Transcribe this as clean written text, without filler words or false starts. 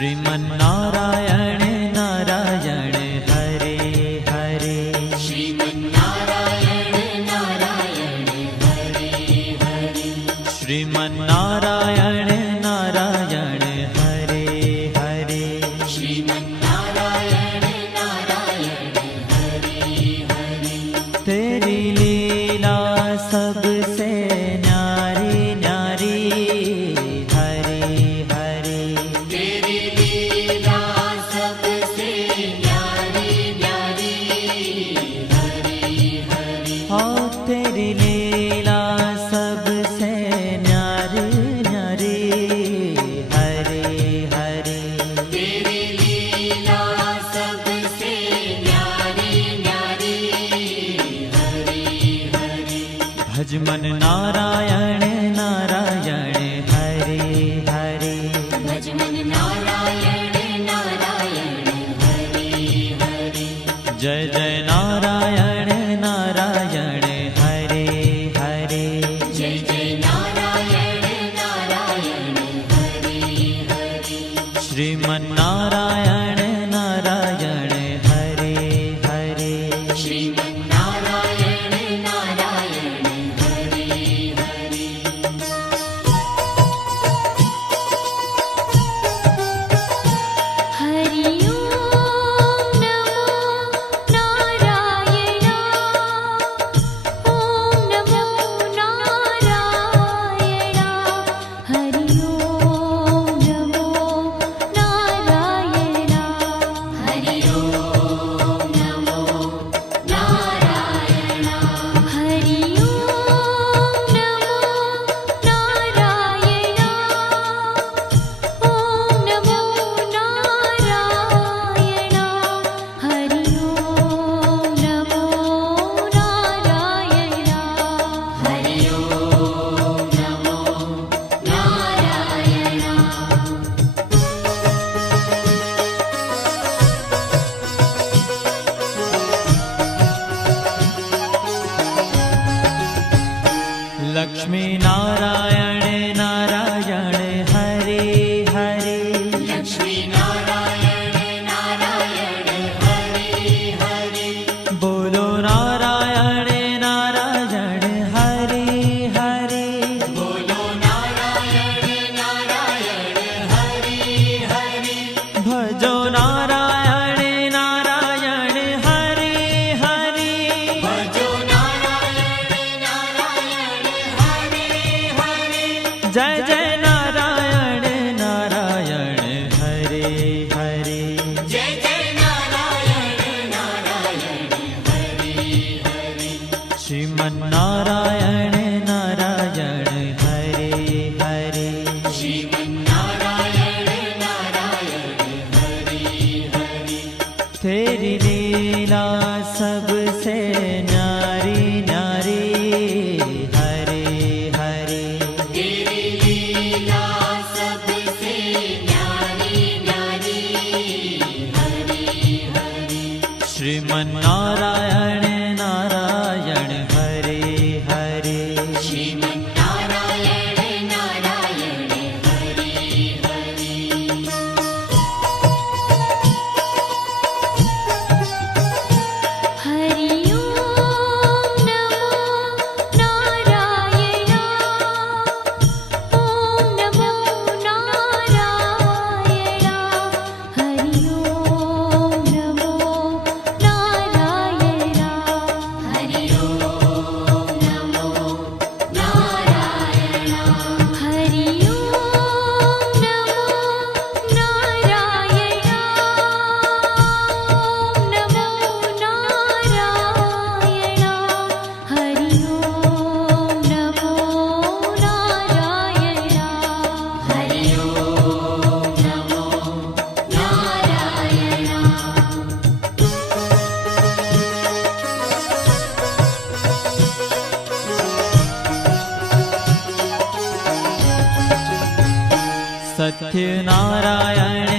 श्रीमन्नारायण नारायण हरे हरे। श्रीमन्नारायण नारायण हरे हरे। श्रीमन्नारायण नारायण हरे हरे। श्रीमन्नारायण नारायण हरे हरे। तेरी लीला सबसे न्यारी न्यारी हरे हरे। तेरी लीला सबसे न्यारी न्यारी हरे हरे। ओ तेरी लीला सबसे न्यारी न्यारी हरे हरे। तेरी लीला सबसे न्यारी न्यारी हरे हरे। भज मन नारायण नारायण हरे हरे। भज मन नारायण नारायण हरे हरे। जय जय नारायण नारायण हरे हरे। जय जय नारायण नारायण हरे हरे। श्रीमन्नारायण नारायण हरे हरे। श्रीमन्नारायण नारायण हरे हरे। हरि ओम नमो नारायण। ओम नमो नारायण। हरि ओम नमो नारायण। हरि ओम नमो नारायण। हरि ओम नमो नारायण। ओम नमो नारायण। हरि ओम नमो नारायण। हरि ओम नमो नारायण। लक्ष्मी नारायण नारायण हरे हरे। लक्ष्मी नारायण नारायण हरे हरे। बोलो नारायण नारायण हरे हरे। बोलो नारायण नारायण हरे हरे। भजो नारायण नारायण हरे हरे। भजो नारायण नारायण हरे हरे। जय जय नारायण नारायण हरे हरे। जय जय नारायण नारायण हरे हरे। श्रीमन्नारायण नारायण हरे हरे। श्रीमन्नारायण नारायण हरे हरे। तेरी लीला सबसे न्यारी न्यारी हरे हरे। तेरी लीला सबसे न्यारी न्यारी हरे हरे। श्रीमन्नारायण नारायण हरे हरे। श्रीमन्नारायण नारायण हरे हरे। हरि ओम नमो नारायण। ओम नमो नारायण। हरि ओम नमो नारायण। हरि ओम नमो नारायण। हरि ओम नमो नारायण। ओम नमो नारायण। हरि ओम नमो नारायण। हरि ओम नमो नारायण। सत्य नारायण